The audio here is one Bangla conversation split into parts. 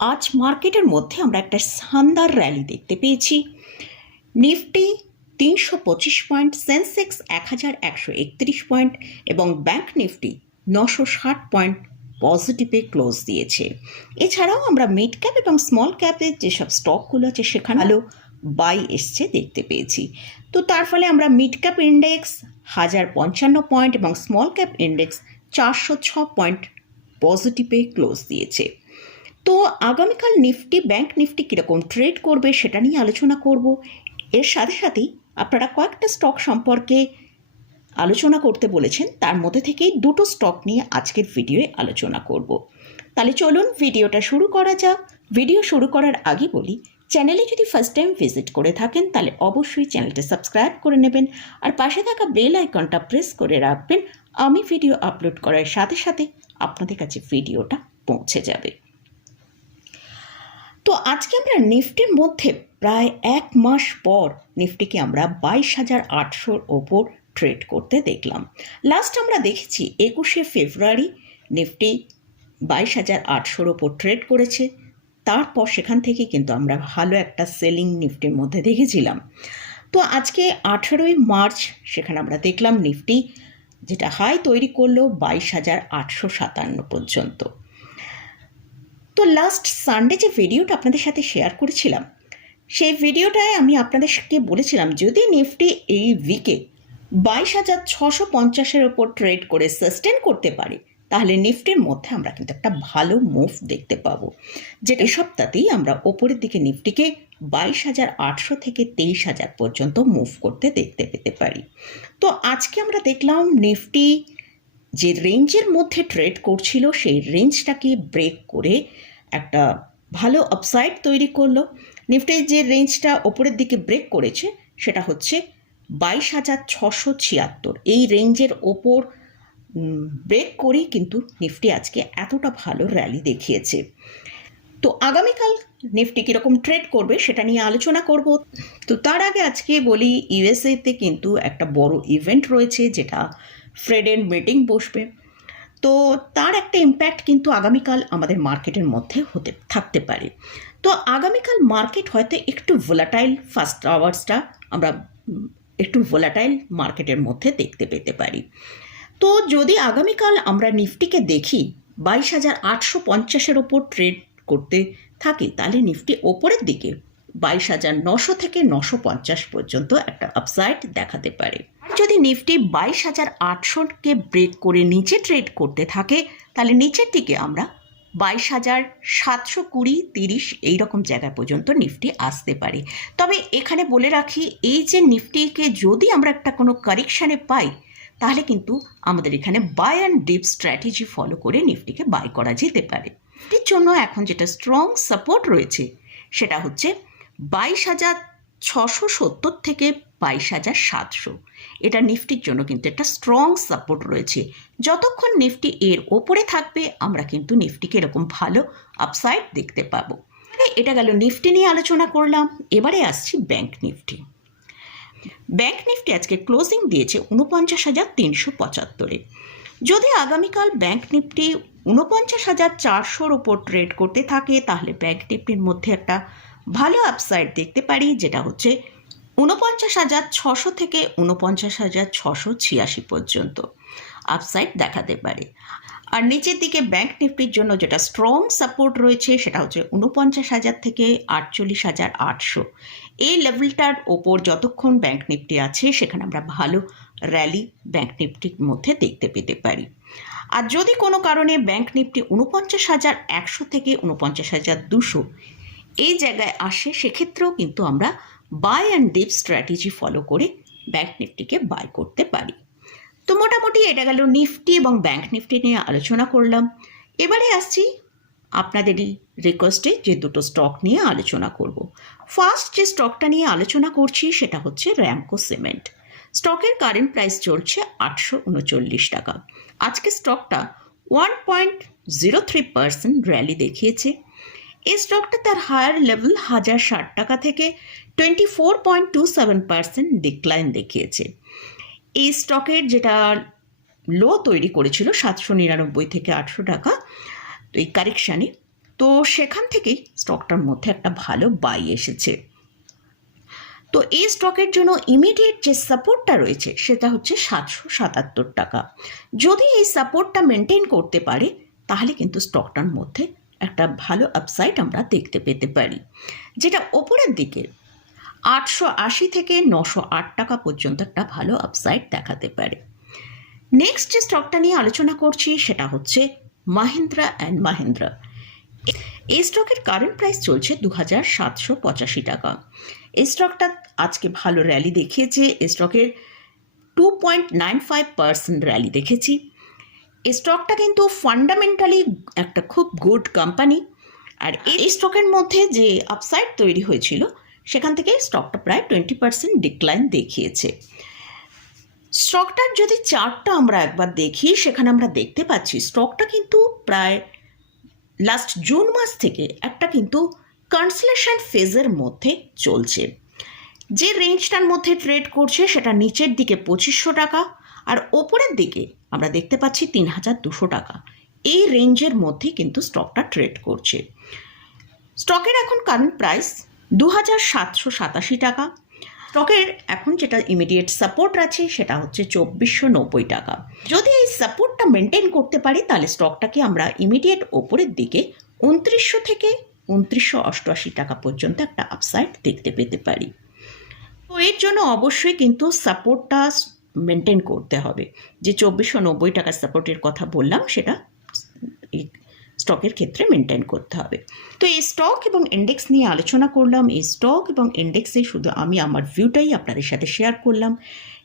আজ মার্কেটের মধ্যে আমরা একটা শানদার র্যালি দেখতে পেয়েছি। নিফটি তিনশো পঁচিশ পয়েন্ট, সেন্সেক্স এক হাজার একশো একত্রিশ পয়েন্ট এবং ব্যাংক নিফটি নশো ষাট পয়েন্ট পজিটিভে ক্লোজ দিয়েছে। এছাড়াও আমরা মিড ক্যাপ এবং স্মল ক্যাপের যেসব স্টকগুলো আছে সেখানে ভালো বাই এসছে দেখতে পেয়েছি। তো তার ফলে আমরা মিড ক্যাপ ইন্ডেক্স হাজার পঞ্চান্ন পয়েন্ট এবং স্মল ক্যাপ ইন্ডেক্স চারশো ছ পয়েন্ট পজিটিভে ক্লোজ দিয়েছে। তো আগামীকাল নিফটি, ব্যাংক নিফটি কীরকম ট্রেড করবে সেটা নিয়ে আলোচনা করব। এর সাথে সাথেই আপনারা কয়েকটা স্টক সম্পর্কে আলোচনা করতে বলেছেন, তার মধ্যে থেকেই দুটো স্টক নিয়ে আজকের ভিডিওয়ে আলোচনা করব। তাহলে চলুন ভিডিওটা শুরু করা যাক। ভিডিও শুরু করার আগে বলি চ্যানেলে যদি ফার্স্ট টাইম ভিজিট করে থাকেন, তাহলে অবশ্যই চ্যানেলটা সাবস্ক্রাইব করে নেবেন আর পাশে থাকা বেল আইকনটা প্রেস করে রাখবেন। আমি ভিডিও আপলোড করার সাথে সাথে আপনাদের কাছে ভিডিওটা পৌঁছে যাবে। তো আজকে আমরা নিফটির মধ্যে প্রায় এক মাস পর নিফটিকে আমরা বাইশ হাজার আটশোর ওপর ট্রেড করতে দেখলাম। লাস্ট আমরা দেখেছি একুশে ফেব্রুয়ারি নিফটি বাইশ হাজার আটশোর ওপর ট্রেড করেছে। তারপর সেখান থেকে কিন্তু আমরা ভালো একটা সেলিং নিফটির মধ্যে দেখেছিলাম। তো আজকে আঠেরোই মার্চ সেখানে আমরা দেখলাম নিফটি যেটা হাই তৈরি করল বাইশ হাজার আটশো সাতান্ন পর্যন্ত। তো লাস্ট সানডে যে ভিডিওটা আপনাদের সাথে শেয়ার করেছিলাম, সেই ভিডিওটায় আমি আপনাদেরকে বলেছিলাম, যদি নিফটি এই উইকে বাইশ হাজার ছশো পঞ্চাশের ওপর ট্রেড করে সাস্টেন করতে পারে, তাহলে নিফটির মধ্যে আমরা কিন্তু একটা ভালো মুভ দেখতে পাবো। যেটা সপ্তাহতেই আমরা ওপরের দিকে নিফটিকে বাইশ হাজার আটশো থেকে তেইশ হাজার পর্যন্ত মুভ করতে দেখতে পেতে পারি। তো আজকে আমরা দেখলাম নিফটি যে রেঞ্জের মধ্যে ট্রেড করছিল, সেই রেঞ্জটাকে ব্রেক করে একটা ভালো আপসাইড তৈরি করল। নিফটির যে রেঞ্জটা ওপরের দিকে ব্রেক করেছে, সেটা হচ্ছে বাইশ হাজার ছশো ছিয়াত্তর। এই রেঞ্জের ওপর ব্রেক করেই কিন্তু নিফটি আজকে এতটা ভালো র্যালি দেখিয়েছে। তো আগামীকাল নিফটি কীরকম ট্রেড করবে, সেটা নিয়ে আলোচনা করব। তো তার আগে আজকে বলি ইউএসএতে কিন্তু একটা বড় ইভেন্ট রয়েছে, যেটা ফ্রেডের মিটিং বসবে। তো তার একটা ইম্প্যাক্ট কিন্তু আগামীকাল আমাদের মার্কেটের মধ্যে হতে, থাকতে পারে। তো আগামীকাল মার্কেট হয়তো একটু ভোলাটাইল ফার্স্ট আওয়ার্সটা আমরা একটু ভোলাটাইল মার্কেটের মধ্যে দেখতে পেতে পারি। তো যদি আগামীকাল আমরা নিফটিকে দেখি, বাইশ হাজার আটশো পঞ্চাশের ওপর ট্রেড করতে থাকি, তাহলে নিফটি ওপরের দিকে বাইশ হাজার নশো থেকে নশো পঞ্চাশ পর্যন্ত একটা আপসাইড দেখাতে পারে। যদি নিফটি বাইশ হাজার আটশোকে ব্রেক করে নিচে ট্রেড করতে থাকে, তাহলে নিচের দিকে আমরা বাইশ হাজার সাতশো কুড়ি তিরিশ এইরকম জায়গা পর্যন্ত নিফটি আসতে পারে। তবে এখানে বলে রাখি, এই যে নিফটিকে যদি আমরা একটা কোনো কারেকশানে পাই, তাহলে কিন্তু আমাদের এখানে buy and dip strategy follow করে নিফটিকে বাই করা যেতে পারে। নিফটির জন্য এখন যেটা স্ট্রং সাপোর্ট রয়েছে, সেটা হচ্ছে বাইশ হাজার ছশো সত্তর থেকে বাইশ হাজার সাতশো। এটা নিফটির জন্য কিন্তু একটা স্ট্রং সাপোর্ট রয়েছে। যতক্ষণ নিফটি এর ওপরে থাকবে, আমরা কিন্তু নিফটিকে এরকম ভালো আপসাইড দেখতে পাবো। এটা গেল নিফটি নিয়ে আলোচনা করলাম, এবারে আসছি ব্যাংক নিফটি। ব্যাংক নিফটি আজকে ক্লোজিং দিয়েছে উনপঞ্চাশ হাজার তিনশো পঁচাত্তরে যদি আগামীকাল ব্যাংক নিফটি উনপঞ্চাশ হাজার চারশোর ওপর ট্রেড করতে থাকে, তাহলে ব্যাংক নিফটির মধ্যে একটা ভালো আপসাইড দেখতে পারি, যেটা হচ্ছে উনপঞ্চাশ হাজার ছশো থেকে উনপঞ্চাশ হাজার ছশো ছিয়াশি পর্যন্ত আপসাইড দেখাতে পারে। আর নিচের দিকে ব্যাংক নিফটির জন্য যেটা স্ট্রং সাপোর্ট রয়েছে, সেটা হচ্ছে উনপঞ্চাশ হাজার থেকে আটচল্লিশ হাজার আটশো। এই লেভেলটার ওপর যতক্ষণ ব্যাংক নিফটি আছে, সেখানে আমরা ভালো র্যালি ব্যাংক নিফটির মধ্যে দেখতে পেতে পারি। আর যদি কোনো কারণে ব্যাংক নিফটি উনপঞ্চাশ হাজার একশো থেকে উনপঞ্চাশ হাজার দুশো এই জায়গায় আসে, সেক্ষেত্রেও কিন্তু আমরা buy and dip strategy follow করে ব্যাংক নিফটিকে বাই করতে পারি। তো মোটামুটি এটা গেল নিফটি এবং ব্যাংক নিফটি নিয়ে আলোচনা করলাম। এবারে আসছি আপনাদেরই রিকোয়েস্টে যে দুটো স্টক নিয়ে আলোচনা করব। ফার্স্ট যে স্টকটা নিয়ে আলোচনা করছি, সেটা হচ্ছে র্যামকো সিমেন্ট স্টকের কারেন্ট প্রাইস চলছে আটশো উনচল্লিশ টাকা। আজকে স্টকটা one point zero three percent rally দেখিয়েছে। এই স্টকটা তার হায়ার লেভেল হাজার ষাট টাকা থেকে twenty four point two seven percent decline দেখিয়েছে। এই স্টকের যেটা লো তৈরি করেছিল সাতশো নিরানব্বই থেকে আটশো টাকা, তো এই কারেকশানে তো সেখান থেকেই স্টকটার মধ্যে একটা ভালো বাই এসেছে। তো এই স্টকের জন্য ইমিডিয়েট যে সাপোর্টটা রয়েছে, সেটা হচ্ছে সাতশো সাতাত্তর টাকা। যদি এই সাপোর্টটা মেনটেন করতে পারে, তাহলে কিন্তু স্টকটার মধ্যে একটা ভালো আপসাইড আমরা দেখতে পেতে পারি। যেটা ওপরের দিকে আটশো আশি থেকে নশো আট টাকা পর্যন্ত একটা ভালো আপসাইড দেখাতে পারে। নেক্সট যে স্টকটা নিয়ে আলোচনা করছি, সেটা হচ্ছে মাহিন্দ্রা অ্যান্ড মাহিন্দ্রা এই স্টকের কারেন্ট প্রাইস চলছে দু হাজার সাতশো পঁচাশি টাকা। এই স্টকটা আজকে ভালো র্যালি দেখিয়েছে। এই স্টকের two point nine five percent rally দেখেছি। স্টকটা কিন্তু ফান্ডামেন্টালি একটা খুব গুড কোম্পানি আর এই স্টকের মধ্যে যে আপসাইড তৈরি হয়েছিল, সেখান থেকে স্টকটা প্রায় টোয়েন্টি পার্সেন্ট ডিক্লাইন দেখিয়েছে। স্টকটার যদি চার্টটা আমরা একবার দেখি, সেখানে আমরা দেখতে পাচ্ছি স্টকটা কিন্তু প্রায় লাস্ট জুন মাস থেকে একটা কিন্তু কনসলেশন ফেজের মধ্যে চলছে। যে রেঞ্জটার মধ্যে ট্রেড করছে, সেটা নিচের দিকে পঁচিশশো টাকা আর ওপরের দিকে আমরা দেখতে পাচ্ছি তিন হাজার দুশো টাকা। এই রেঞ্জের মধ্যে কিন্তু স্টকটা ট্রেড করছে। স্টকের এখন কারেন্ট প্রাইস দু হাজার সাতশো সাতাশি টাকা। স্টকের এখন যেটা ইমিডিয়েট সাপোর্ট আছে সেটা হচ্ছে চব্বিশশো নব্বই টাকা। যদি এই সাপোর্টটা মেনটেন করতে পারি তাহলে স্টকটাকে আমরা ইমিডিয়েট ওপরের দিকে উনত্রিশশো থেকে উনত্রিশশো অষ্টআশি টাকা পর্যন্ত একটা আপসাইড দেখতে পেতে পারি। তো এর জন্য অবশ্যই কিন্তু সাপোর্টটা মেনটেন করতে হবে। যে চব্বিশশো নব্বই টাকার সাপোর্টের কথা বললাম, সেটা স্টকের ক্ষেত্রে মেনটেন করতে হবে। তো এই স্টক এবং ইন্ডেক্স নিয়ে আলোচনা করলাম। এই স্টক এবং ইন্ডেক্সে শুধু আমি আমার ভিউটাই আপনাদের সাথে শেয়ার করলাম।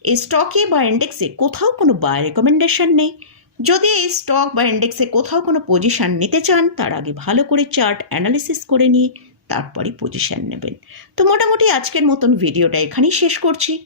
এই স্টকে বা ইন্ডেক্সে কোথাও কোনো বাই রেকমেন্ডেশন নেই। যদি এই স্টক বা ইন্ডেক্সে কোথাও কোনো পজিশান নিতে চান, তার আগে ভালো করে চার্ট অ্যানালিসিস করে নিয়ে তারপরে পজিশন নেবেন। তো মোটামুটি আজকের মতন ভিডিওটা এখানেই শেষ করছি।